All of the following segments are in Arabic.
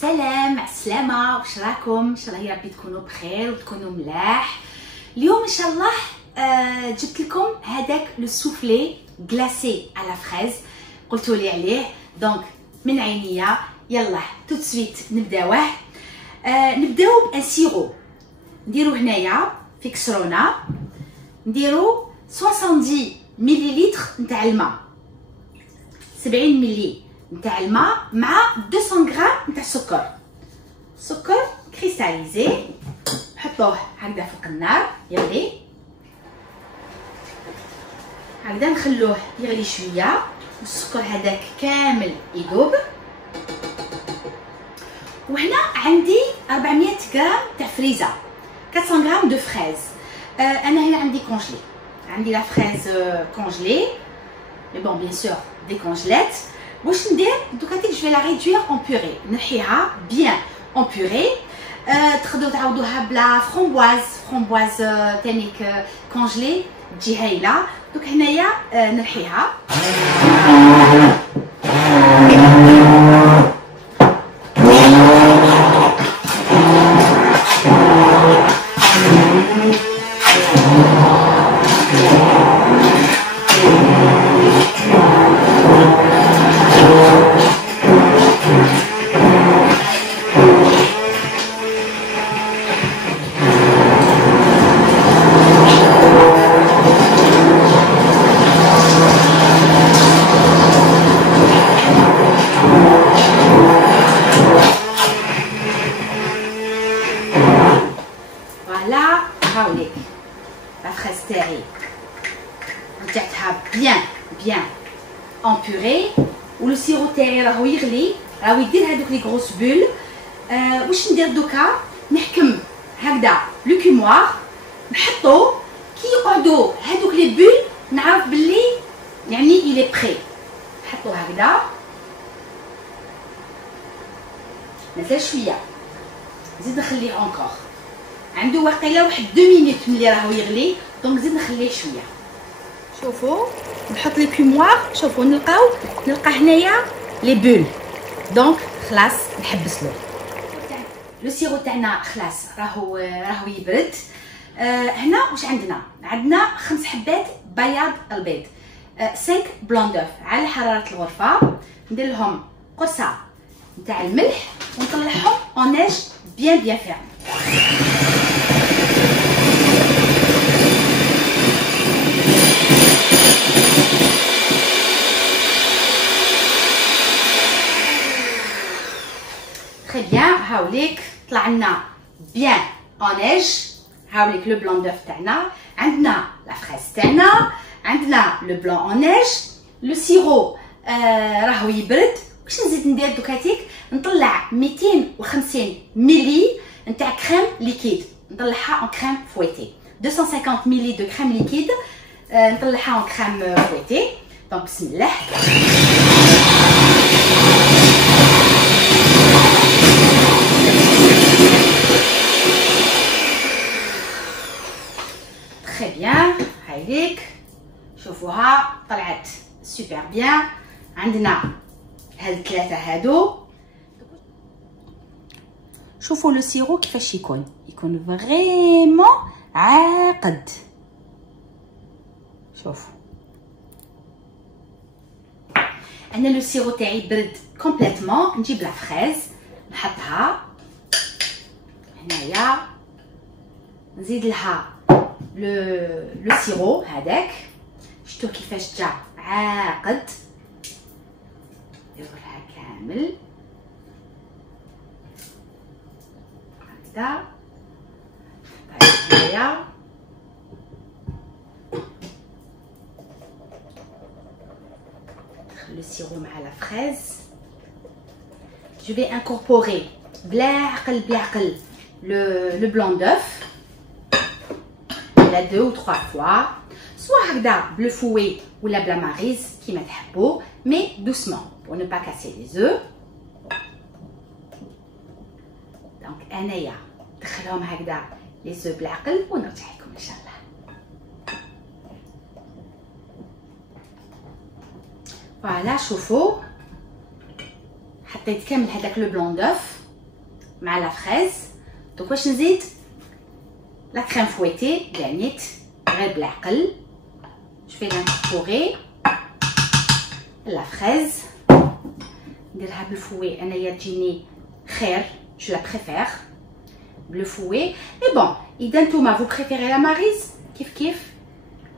سلام مع السلامة، واش راكم؟ ان شاء الله يا ربي تكونوا بخير وتكونوا ملاح. اليوم ان شاء الله جبت لكم هذاك لو سوفلي غلاسي على فريز قلتوا لي عليه. دونك من عينيا يلا تو سويت نبداوه. نبداو بان سيرو. نديرو هنايا في كسرونه، نديرو 70 مليلتر نتاع الماء، 70 ملي نتاع الماء مع 200 غرام نتاع سكر كريستاليزي. نحطوه هكذا فوق النار يغلي، هكذا نخلوه يغلي شويه والسكر هذاك كامل يذوب. وهنا عندي 400 غرام تاع فريزه، 400 غرام دو فريز. انا هنا عندي كونجلي، عندي لا فريز كونجلي مي بون بيان سور ديكونجلات. واش ندير دوكاتيك؟ جو لا ريدوير اون بوري، نحيها بيان اون بوري. تقدروا تعوضوها بلا فرومبواز تانيك كونجلي تجي هايله. دوك هنايا نرحيها. هاوليك لا فريز تاعي رجعتها بيان اون بوري، ولو سيرو تاعي راهو يغلي، راهو يدير هذوك لي غروس بول. واش ندير دوكا؟ نحكم هكذا لو كيموار، نحطو كي يقعدو هذوك لي بول نعرف بلي يعني إلي بخي. نحطو هكذا مازال شويه، نزيد نخليه اونكور. عنده واقيلا واحد 2 مينوت ملي راهو يغلي، دونك نزيد نخليه شويه. شوفوا نحط لي كيموار، شوفوا نلقى هنايا لي بول، دونك خلاص نحبس له. لو سيرو تاعنا خلاص راهو يبرد. هنا واش عندنا 5 حبات بياض البيض، 5 بلون دوف على حراره الغرفه. ندير لهم قرصه نتاع الملح ونطلعهم اون نيج بيان فيرم. تري بيان. هاوليك طلع لنا بيان اونيج. هاوليك لو بلون دوف تاعنا، عندنا لا فريز تاعنا، عندنا لو بلون اونيج، لو سيرو راهو يبرد. واش نزيد ندير دوكاتيك؟ نطلع 250 ملي نتاع كريم ليكيد، نطلعها اون كريم فويتي. 250 ملي دو كريم ليكيد نطلعها اون كريم فويتي. دونك بسم الله. تري بيان. هايليك شوفوها طلعت سوبر بيان. عندنا هاد الثلاثه هادو. شوفوا لو سيرو كيفاش يكون فريمون عاقد. شوفوا انا لو سيرو تاعي برد كومبليتمون. نجيب لا فريز نحطها هنايا، نزيد لها لو سيرو هذاك. شفتوا كيفاش جا عاقد؟ نديرو لها كامل هكذا. هنايا ندخل لو سيرو مع لا فريز. جو في انكوربوري بلا عقل لو بلون دوف لا 2 و 3 فوا، سوا هكذا بلو فوي ولا بلا ماريز كيما تحبوا، مي دوسمون pour ne pas casser les œufs. دونك انايا ندخلهم هكذا لي زو بالعقل ونرجع لكم ان شاء الله. فوالا شوفوا حطيت كامل هذاك لو بلون دوف مع لا فريز. دونك واش نزيد؟ لا كريم فويتي غانيت غير بالعقل. جو في لانكوري لا فريز، نديرها بالفوي انايا تجيني خير، جو لا بريفير بالفوي. مي بون اذا نتوما فو بريفيري لا ماريز كيف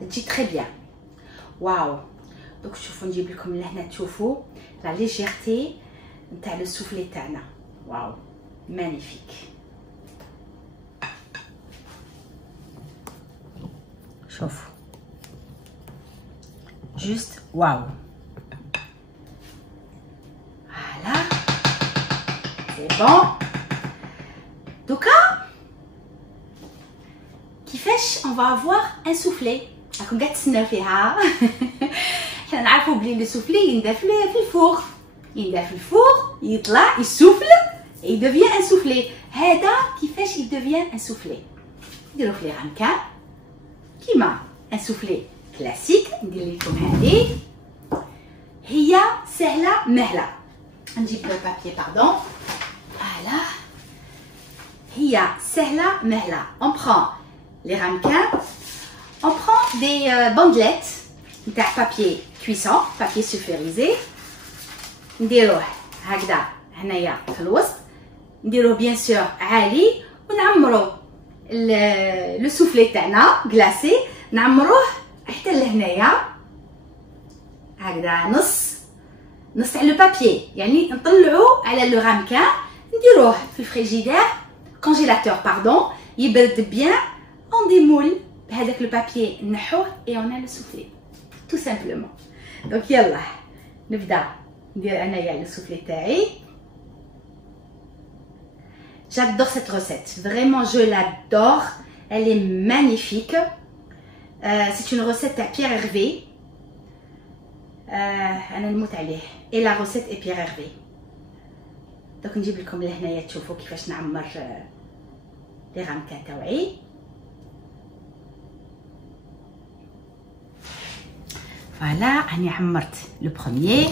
تجي تري بيان. واو. دونك شوفوا نجيب لكم لهنا تشوفوا لا ليجيرتي نتاع لو سوفلي تاعنا. واو مانيفيك. شوفوا جوست واو. فوالا سي بون. دوكا كيفاش اون فا افوار ان سوفلي؟ راكم قاعد تسناو فيها. حنا نعرفوا بلي لو سوفلي يندار في الفور، يندار في الفور يطلع يسوفل اي دوفيان ان سوفلي. هذا كيفاش il devient un soufflé؟ نديرو في لي غامكان كيما ان سوفلي كلاسيك. ندير لكم هذه هي سهله مهله. نجيب لو بابي باردون. فوالا هي سهله مهله. on prend les ramequins, on prend des bandelettes نتاع papier cuisson, papier sulfurisé. نديروه هكذا هنايا في الوسط، نديروه بيان سور عالي ونعمرو لو سوفلي تاعنا كلاصي، نعمروه حتى لهنايا هكذا نص على لو بابي، يعني نطلعو على لو رامكان نديروه في الفريجيدير كونجيلاتور باردون يبرد بيان. اون ديمول بهذاك لو بابي نحوه اي اون ا لو سوفلي تو سامبلومون. دونك يلا نبدا ندير انايا لو سوفلي تاعي. J'adore cette recette, vraiment je l'adore, elle est magnifique. C'est une recette à Pierre Hervé. أنا نموت عليه. Et la recette est Pierre Hervé. Donc نجيب لكم لهنايا تشوفوا كيفاش نعمر لي غامكان تاوعي. فوالا راني عمرت لو بروميير،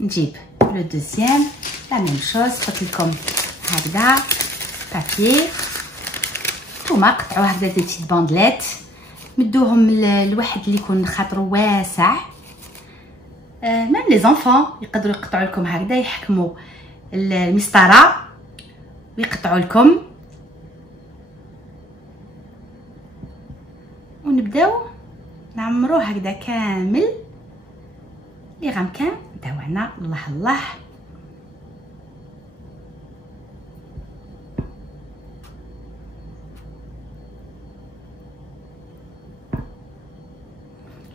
نجيب لو دوزيام لا ميم شوز. قلت لكم هكذا بابي نتوما قطعوا هكذا دي بتيت باندلات، مدوهم لواحد اللي يكون خاطرو واسع. ميم لي زونفون يقدروا يقطعوا لكم هكذا، يحكموا المسطره ويقطعوا لكم. ونبداو نعمروه هكذا كامل لي غامكان تاعنا. الله الله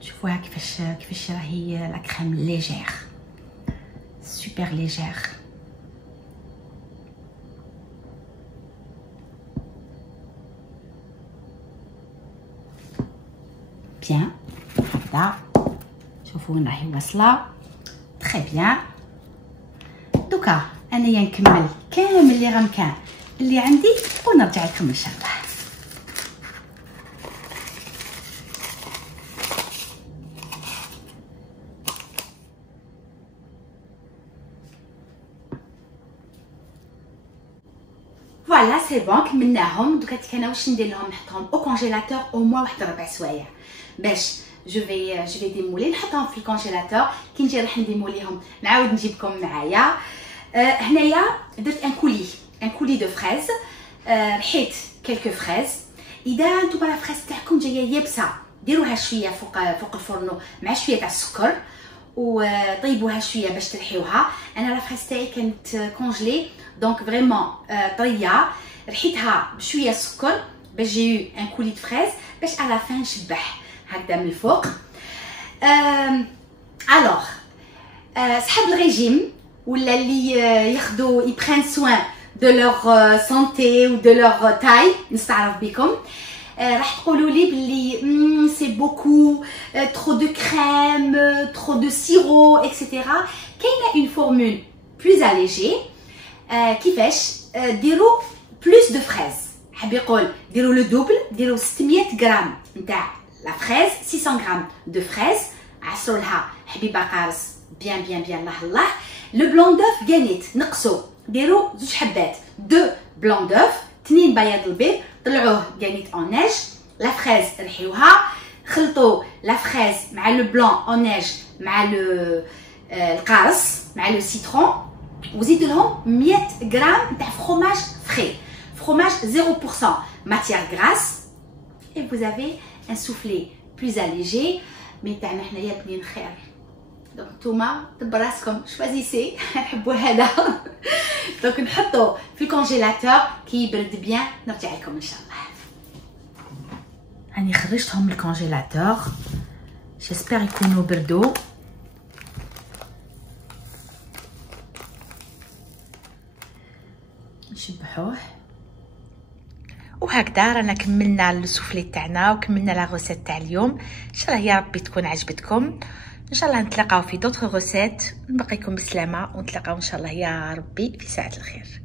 شوفوها كيفاش راهي لا كريم ليجير سوبر ليجير. بيان هكذا شوفوا وين راهي واصله تري بيان. دوكا انايا نكمل كامل لي غامكان اللي عندي ونرجع لكم ان شاء الله. فوالا سي بون كملناهم. دوكا كان واش ندير لهم؟ نحطهم او كونجيلاتور او موا واحد ربع سوايع باش جو في ديمولي نحطهم في الكونجيلاتور. كي نجي راح نديموليهم نعاود نجيبكم معايا. هنايا درت ان كولي دو فريز، رحيت كلكو فريز. اذا نتوما لا فريز تاعكم جايه يابسه ديروها شويه فوق الفرنو مع شويه تاع السكر وطيبوها شويه باش ترحيوها. انا لا فريز تاعي كانت كونجلي دونك فريمون طريه، رحيتها بشويه سكر باش جي ان كولي دو فريز باش على فان نشبح هكذا من الفوق. الوغ صحاب الريجيم ولا اللي ياخذوا يبرين سوان دو لور سونتي و دو لور تاي نستعرف بكم راح تقولوا لي بلي سي بوكو ترو دو كريم ترو دو سيرو اكسيتيرا. كاينه اون فورمول بلوز اليجي. كيفاش ديروا بلوس دو فريز؟ حاب يقول ديروا لو دوبل، ديروا 600 غرام نتاع لا فريز، 600 غرام دو فريز، عصروا لها حبيبه قارص بيان بيان بيان الله الله. لو بلون دوف غانيت نقصوا ديروا 2 حبات 2 بلون دوف، 2 بياض البيض طلعوه غانيت اون نيج. لا فريز رحيوها، خلطوا لا فريز مع لو بلون اون نيج مع القارص مع لو سيترون، وزيدوا لهم 100 غرام تاع فروماج فري، fromage 0% matière grasse, et vous avez un soufflé plus allégé. Mais تاعنا حنايا بنين خير. دونك نتوما براسكم شوازيسي نحبوا هذا. دونك نحطو في الكونجيلاتور كي يبرد بيان نرجع لكم ان شاء الله. راني خرجتهم من الكونجيلاتور، جيسبر يكونوا بردوا. نشبحوه وهكذا رانا كملنا السوفلي تاعنا وكملنا لا غوسيت تاع اليوم. ان شاء الله يا ربي تكون عجبتكم. ان شاء الله نتلاقاو في دوطخ غوسيت. نبقيكم بالسلامه ونتلاقاو ان شاء الله يا ربي في ساعه الخير.